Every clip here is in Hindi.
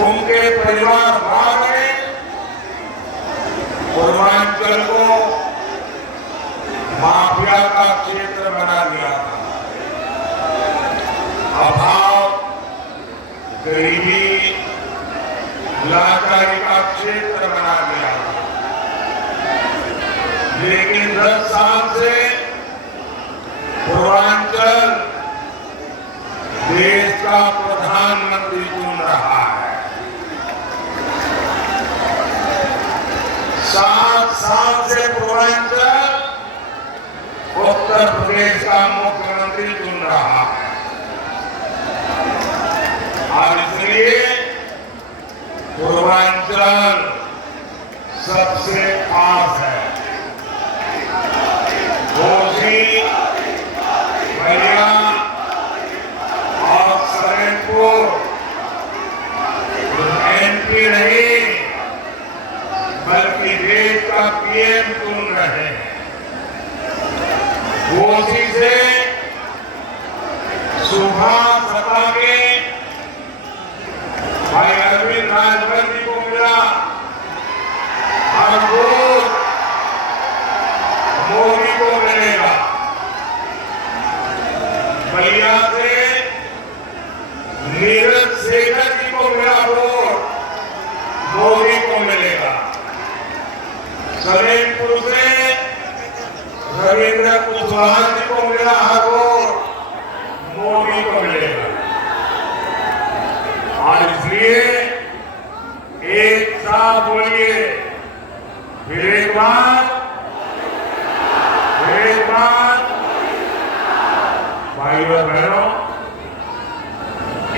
उनके परिवार वालों ने पूर्वांचल को माफिया का क्षेत्र बना दिया था। अभाव, गरीबी, लाचारी का क्षेत्र बना दिया था। लेकिन 10 साल से पूर्वांचल देश का प्रधानमंत्री चुन रहा है। 7 साल से पूर्वांचल उत्तर प्रदेश का मुख्यमंत्री चुन रहा है। और इसलिए पूर्वांचल सबसे खास है। घोसी, बलिया और सलेमपुर एमपी नहीं बल्कि देश का पीएम चुन रहे हैं। घोसी से सुभाष सत्ता के भाई अरविंद राजभर जी को मिला और वोट मोदी को मिलेगा। बलिया से नीरज शेखर जी को मिला वोट मोदी को मिलेगा। सलेमपुर से रविंद्र कुशवाहा जी को मिला वोट मोदी को मिलेगा। और इसलिए एक साथ बोलिए, फिर एक बार, भाइयों बहनों,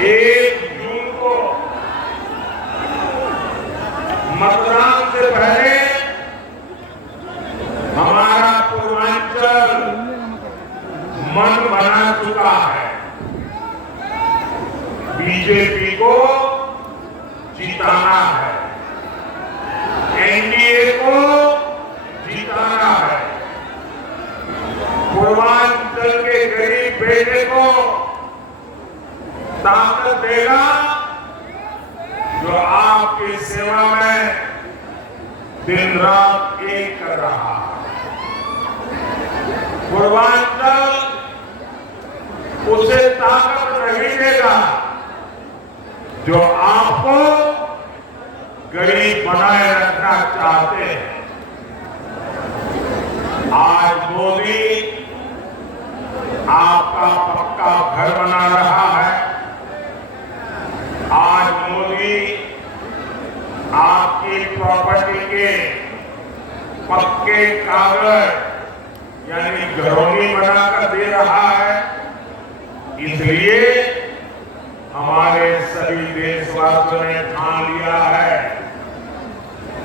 1 जून को मतदान से पहले हमारा पूर्वांचल मन बना चुका है। बीजेपी को जिताना है, एनडीए को जिताना है। पूर्वांचल के गरीब बेटे को ताकत देगा जो आपकी सेवा में दिन रात एक कर रहा है। पूर्वांचल उसे ताकत नहीं देगा जो आपको गरीब बनाए रखना चाहते हैं। आज मोदी आपका पक्का घर बना रहा है। आज मोदी आपकी प्रॉपर्टी के पक्के कागज यानी घरौनी बनाकर दे रहा है। इसलिए हमारे सभी देशवासियों ने ठान लिया है,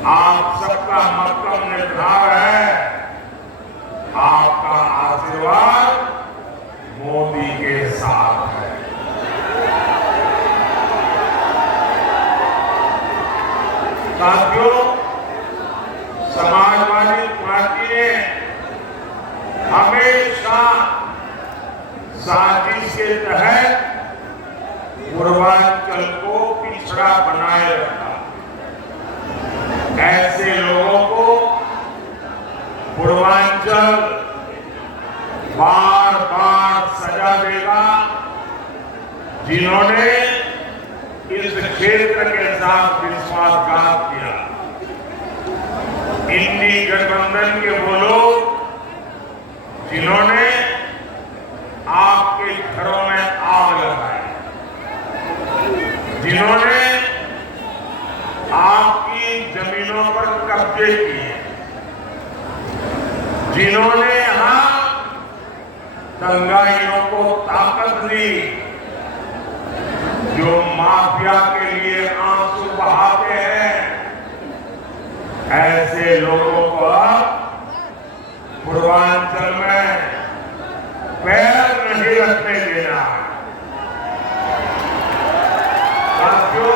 आप सबका मतम निर्धार है, आपका आशीर्वाद मोदी के साथ है। साथियों, समाजवादी पार्टी ने हमेशा साजिश के तहत पूर्वांचल को पिछड़ा बनाए रखा। ऐसे लोगों को पूर्वांचल बार बार सजा देगा जिन्होंने इस क्षेत्र के साथ विश्वासघात किया। इंडी गठबंधन के वो लोग जिन्होंने आपके घरों में आग लगाई, जिन्होंने आपकी जमीनों पर कब्जे किए, जिन्होंने यहां दंगाइयों को ताकत दी, जो माफिया के लिए आंसू बहाते हैं, ऐसे लोगों को पूर्वांचल में पैर नहीं रखने देना है। साथियों,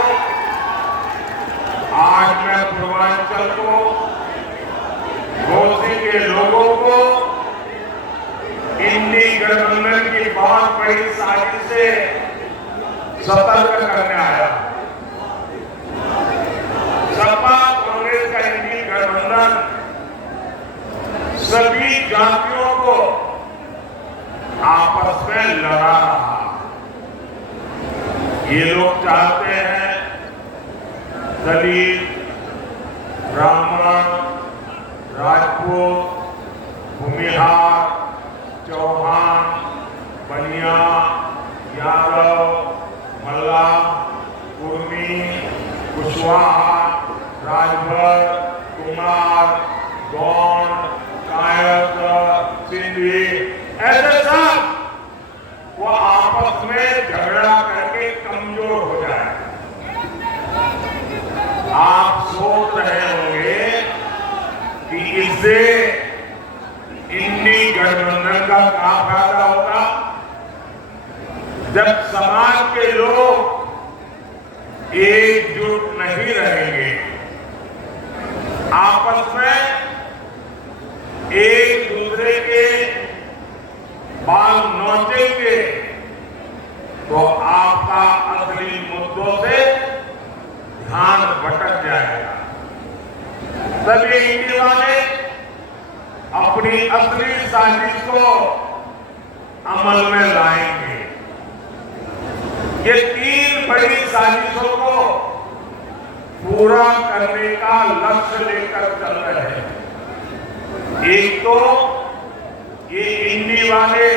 आज मैं पूर्वांचल को, घोसी के लोगों को इंडी गठबंधन की बहुत बड़ी साजिश से सतर्क करने आया। कहलाते हैं दलित, ब्राह्मण, राजपूत, भूमिहार, चौहान, बनिया, यादव, मल्लाह, कुर्मी, कुशवाहा, राजभर, कुमार, गौंड, कायस्थ, सिंधी, ऐसे सब वो आपस में झगड़ा करके कमजोर हो जाए। आप सोच रहे होंगे कि इससे इंडी गठबंधन का क्या फायदा होगा, जब समाज के लोग एकजुट नहीं रहेंगे, आपस में एक दूसरे के बाल नोचेंगे, तो आपका असली मुद्दों से ध्यान भटक जाएगा। तब ये इंडी वाले अपनी असली साजिश को अमल में लाएंगे। ये 3 बड़ी साजिशों को पूरा करने का लक्ष्य लेकर चल रहे हैं। एक तो ये इंडी वाले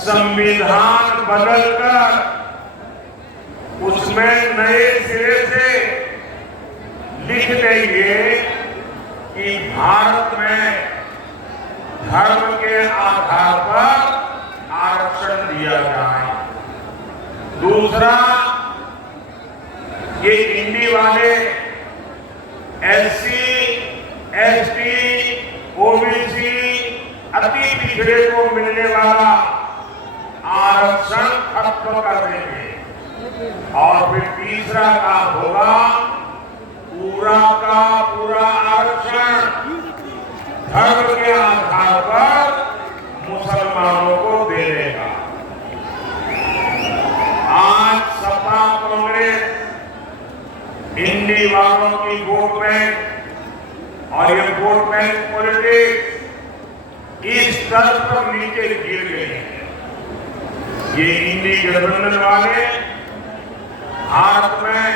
संविधान बदलकर उसमें नए सिरे से लिख देंगे कि भारत में धर्म के आधार पर आरक्षण दिया जाए। दूसरा, ये इंडी वाले एससी, एसटी, ओबीसी, अति पिछड़े को मिलने वाला आरक्षण खत्म कर देंगे। और फिर तीसरा काम होगा, पूरा का पूरा आरक्षण धर्म के आधार पर मुसलमानों को दे देगा। आज सपा कांग्रेस इंडी वालों की वोट बैंक और ये वोट बैंक पॉलिटिक्स इस स्तर पर नीचे गिर गई है। ये इंडी गठबंधन वाले भारत में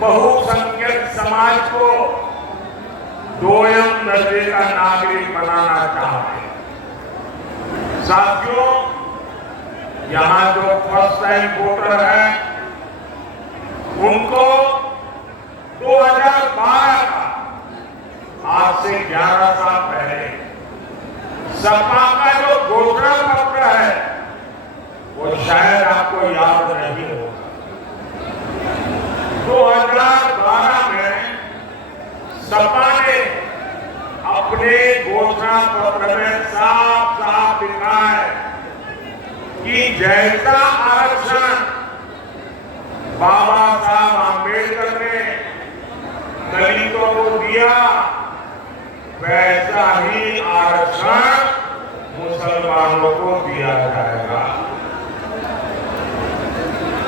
बहुसंख्यक समाज को 2ym दर्जे का नागरिक बनाना चाहते हैं। साथियों, यहां जो फर्स्ट टाइम वोटर है, उनको 2012 का, आज से 11 साल पहले सपा का जो घोषणा पत्र है, वो शायद आपको याद नहीं होगा। 2012 में सपा ने अपने घोषणा पत्र में साफ साफ लिखा है कि जैसा आरक्षण बाबा साहब आंबेडकर ने दलितों को दिया, वैसा ही आरक्षण मुसलमानों को दिया जाएगा।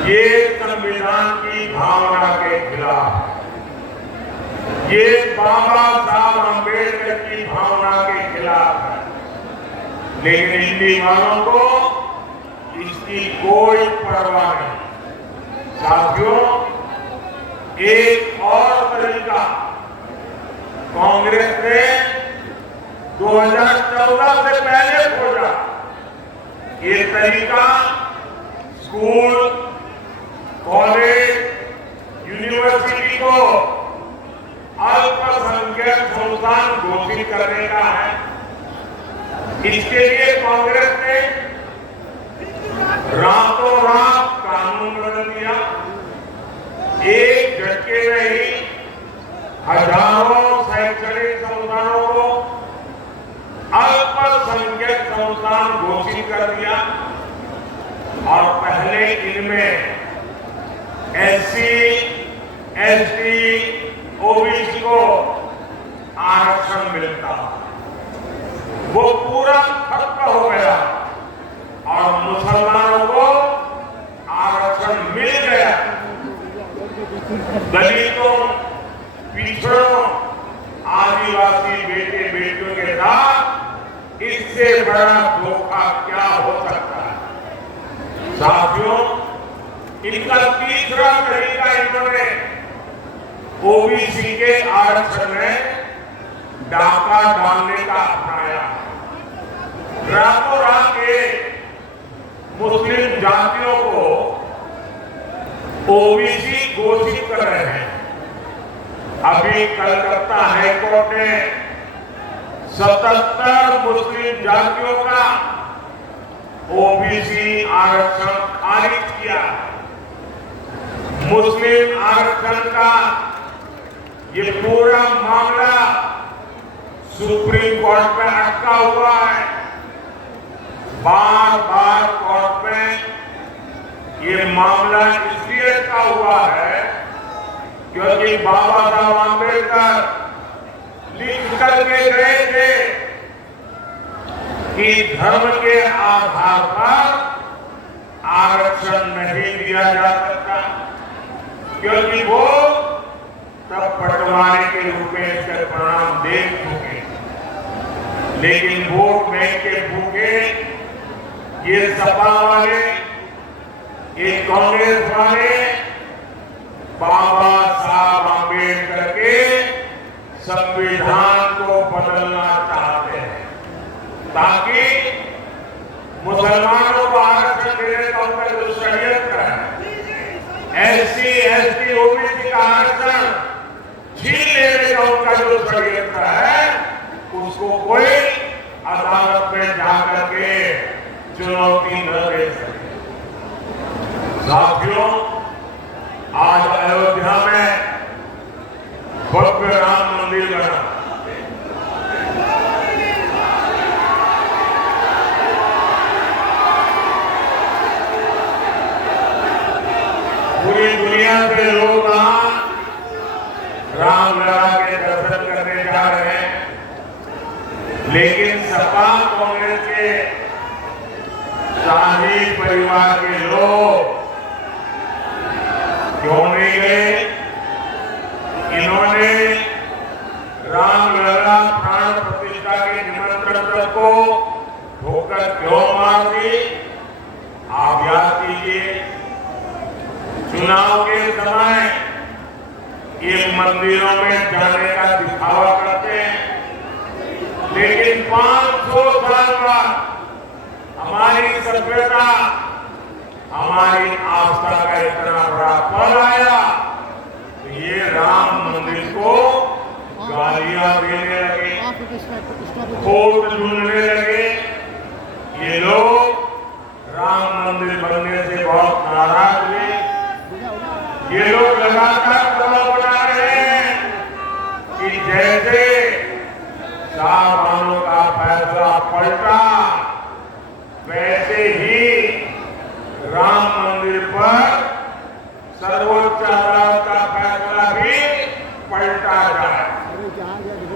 ये संविधान की भावना के खिलाफ है। ये बाबा साहब आंबेडकर की भावना के खिलाफ है। लेकिन इंडी वालों को इसकी कोई परवाह नहीं। साथियों, एक और तरीका कांग्रेस ने 2014 से पहले खोजा। ये तरीका स्कूल, कॉलेज, यूनिवर्सिटी को अल्पसंख्यक संस्थान घोषित करने का है। इसके लिए कांग्रेस ने रातों रात कानून बदल दिया। एक झटके में ही हजारों शैक्षणिक संस्थानों को अल्पसंख्यक संस्थान घोषित कर दिया। और पहले इनमें एससी, एसटी, ओबीसी को आरक्षण मिलता, वो पूरा खत्म हो गया और मुसलमानों को आरक्षण मिल गया। दलितों, पिछड़ों, आदिवासी बेटे बेटियों के साथ इससे बड़ा धोखा क्या हो सकता है। साथियों, इनका तीसरा तरीका इन्होंने ओबीसी के आरक्षण में डाका डालने का अपनाया। रातों रात के मुस्लिम जातियों को ओबीसी घोषित कर रहे हैं। अभी कलकत्ता हाईकोर्ट ने 77 मुस्लिम जातियों का ओबीसी आरक्षण खारिज किया। मुस्लिम आरक्षण का ये पूरा मामला सुप्रीम कोर्ट में अटका हुआ है। बार बार कोर्ट में ये मामला इसलिए अटका हुआ है क्योंकि बाबा साहब आंबेडकर लिख करके गए थे कि धर्म के आधार पर आरक्षण नहीं दिया जा सकता, क्योंकि वो तब बंटवारे के रूप में इसके परिणाम देख चुके। लेकिन वोट बैंक के भूखे ये सपा वाले, ये कांग्रेस वाले बाबा साहब आंबेडकर के संविधान को बदलना चाहते हैं ताकि मुसलमानों को आरक्षण देने का उनका जो षड्यंत्र है, एससी एसटी ओबीसी का आरक्षण छीन लेने का उनका जो षड्यंत्र है, उसको कोई अदालत में जाकर के चुनौती न दे सके। साथियों, आज अयोध्या में भव्य राम मंदिर बना। पूरी दुनिया से लोग वहां रामलला के दर्शन करने जा रहे हैं, लेकिन सपा कांग्रेस के शाही परिवार के लोग क्यों नहीं गए? इन्होंने रामलला प्राण प्रतिष्ठा के निमंत्रण को ठोकर क्यों मार दी? आप याद कीजिए, चुनाव के समय ये मंदिरों में जाने का दिखावा करते हैं, लेकिन 500 साल बाद हमारी सभ्यता, हमारी आस्था का इतना बड़ा फल आया तो ये राम मंदिर को गालियां देने लगे, खोट ढूंढने लगे। ये लोग राम मंदिर बनने से बहुत नाराज हुए। ये लोग लगातार दबाव बना रहे हैं कि जैसे साहबानों का फैसला पलटा, वैसे ही राम मंदिर पर सर्वोच्च अदालत का फैसला भी पलटा जाए।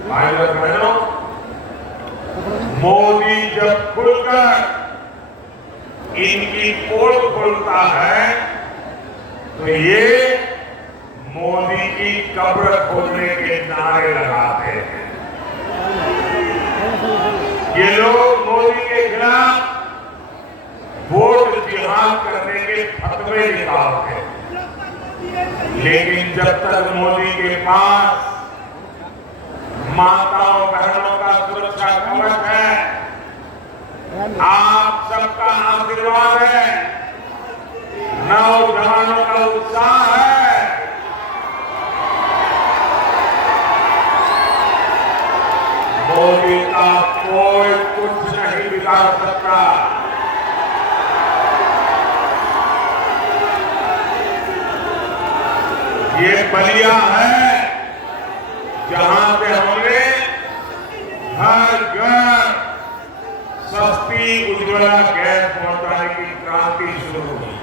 भाइयों और बहनों, मोदी जब खुलकर इनकी पोल खोलता है तो ये मोदी की कब्र खोलने के नारे लगाते हैं। ये लोग मोदी के खिलाफ वोट जिहाद करने के फतवे निकालते हैं, लेकिन जब तक मोदी के पास माताओं बहनों का सुरक्षा कवच है, आप सबका आशीर्वाद है, नौजवानों का उत्साह है, मोदी का कोई कुछ नहीं बिगाड़ सकता। ये बलिया है जहां पे हमने हर घर सस्ती उज्ज्वला गैस पहुंचाने की क्रांति शुरू हुई।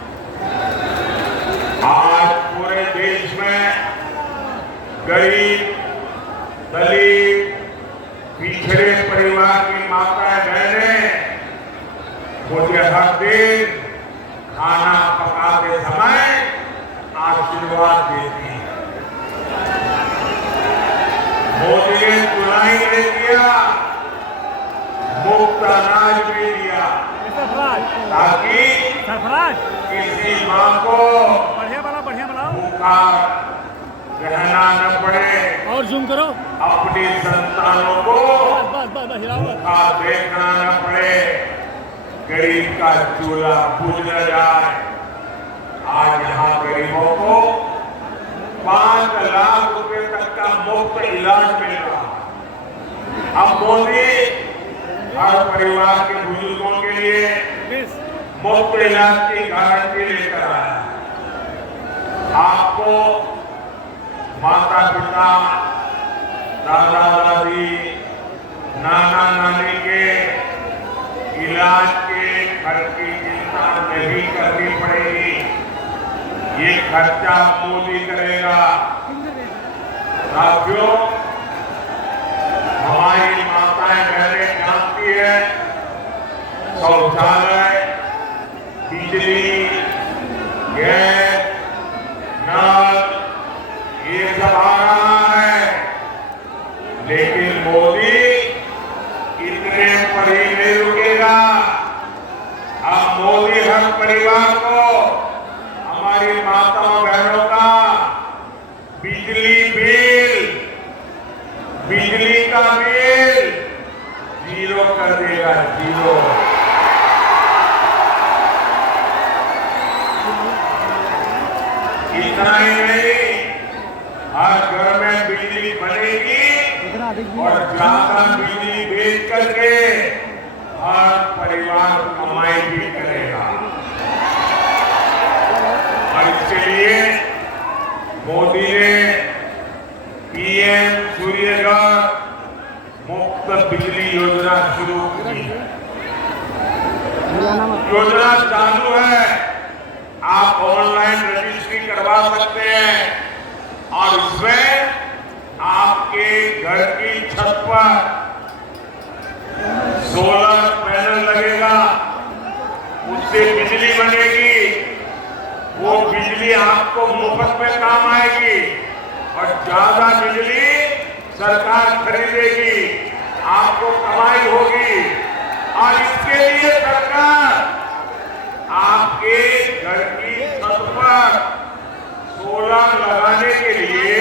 आज पूरे देश में गरीब, दलित, पिछड़े परिवार की माताएं बहनें मुझे हर दिन खाना पकाते समय आशीर्वाद देती है। मोदी ने चुनाई नहीं दिया, मुफ्त अनाज भी दिया ताकि सरफराज किसी माँ को बढ़िया बनाओ भूखा रहना न पड़े, और जूम करो, अपनी संतानों को बस हिलाओ बस। भूखा देखना न पड़े, गरीब का चूल्हा बुझ न जाए। आज यहाँ गरीबों को 5 लाख रुपए तक का मुफ्त इलाज मिल रहा है। अब मोदी हर परिवार के बुजुर्गों के लिए मुफ्त इलाज की गारंटी लेकर आया। आपको माता पिता, दादा दादी, नाना नानी के इलाज के खर्च की चिंता नहीं करनी पड़ेगी। ये खर्चा मोदी करेगा। साथियों, हमारी माताएं बहनें जानती है, शौचालय, बिजली, गैस, नल, ये सब आ रहा है, लेकिन मोदी इतने पर ही नहीं रुकेगा। अब मोदी हर परिवार को, हमारी माताओं बहनों का बिजली का बिल 0 कर देगा, 0। इतना ही नहीं, हर घर में बिजली बनेगी और ज्यादा बिजली बेच करके हर परिवार कमाई भी करेगा। और इसके लिए मोदी ने पीएम सूर्यघर मुफ्त बिजली योजना शुरू की। योजना चालू है, आप ऑनलाइन रजिस्ट्री करवा सकते हैं और इसमें आपके घर की छत पर सोलर पैनल लगेगा, उससे बिजली बनेगी। वो बिजली आपको मुफ्त में काम आएगी और ज्यादा बिजली सरकार खरीदेगी, आपको कमाई होगी। और इसके लिए सरकार आपके घर की छत पर सोलर लगाने के लिए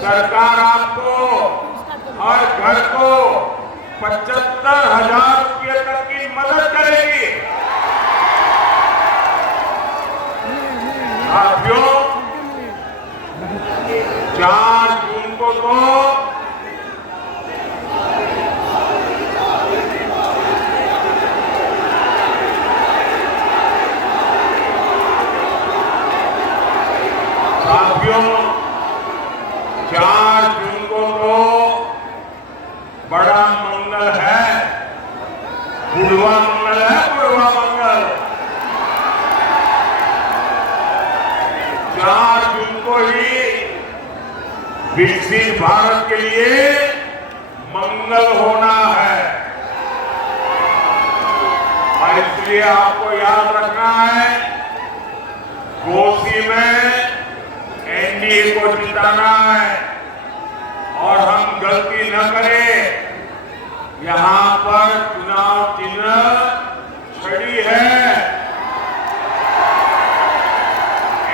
सरकार आपको हर घर को 75,000 रुपये तक की मदद करेगी। साथियों, 4 जून को तो बड़ा मंगल है, बुढ़वा मंगल है, बुढ़वा मंगल। 4 जून को ही विकसित भारत के लिए मंगल होना है और इसलिए आपको याद रखना है, घोसी में एनडीए को जिताना है और हम गलती न करें। यहां पर चुनाव चिन्ह छड़ी है,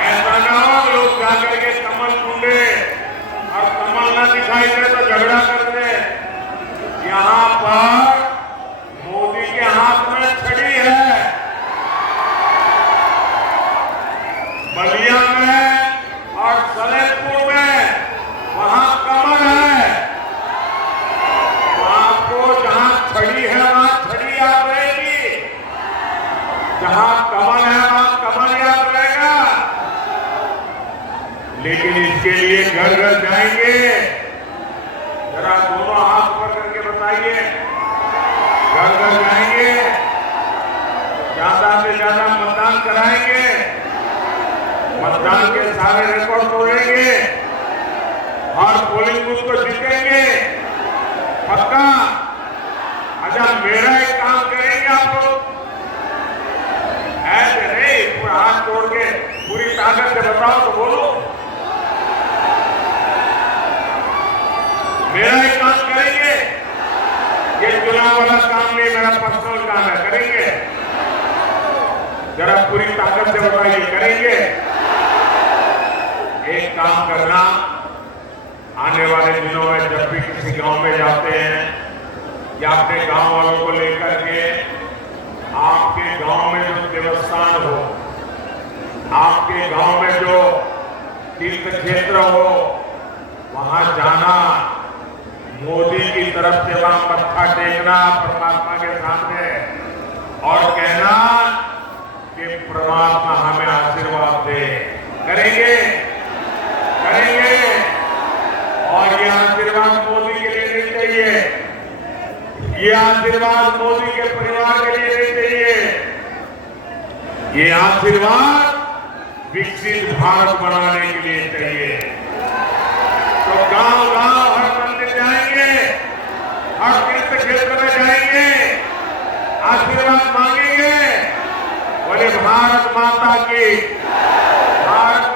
ऐसा न हो लोग जाकर के कमल ढूंढे और कमल न दिखाई दे तो झगड़ा करते। यहां पर मोदी के हाथ में छड़ी है। बलिया में और सलेमपुर में वहां कमल है, तो आपको जहां छड़ी है वहां छड़ी याद रहेगी, जहां कमल है वहां कमल याद रहेगा। लेकिन इसके लिए घर घर जाएंगे, जरा दोनों हाथ ऊपर करके बताइए, घर घर जाएंगे, ज्यादा से ज्यादा मतदान कराएंगे, मतदान के सारे रिकॉर्ड तोड़ेंगे और पोलिंग बूथ को जीतेंगे पक्का। अच्छा, मेरा एक काम करेंगे आप लोग, ऐसे नहीं पूरा हाथ तोड़ के पूरी ताकत से बताओ तो बोलो। मेरा एक काम करेंगे, ये चुनाव वाला काम नहीं, मेरा पर्सनल काम है, करेंगे। जरा पूरी ताकत से बताइए, करेंगे? एक काम करना, आने वाले दिनों में जब भी किसी गांव में जाते हैं या अपने गांव वालों को लेकर के आपके गांव में जो देवस्थान हो, आपके गांव में जो तीर्थ क्षेत्र हो, वहां जाना, मोदी की तरफ से वहां मत्था टेकना परमात्मा के सामने और कहना कि परमात्मा हमें आशीर्वाद दे। करेंगे? करेंगे? और ये आशीर्वाद मोदी के लिए नहीं चाहिए, ये आशीर्वाद मोदी के परिवार के लिए नहीं चाहिए, ये आशीर्वाद विकसित भारत बनाने के लिए चाहिए। तो गांव-गांव हर मंदिर जाएंगे, हर तीर्थ क्षेत्र में जाएंगे, आशीर्वाद मांगेंगे। बोले भारत माता की, भारत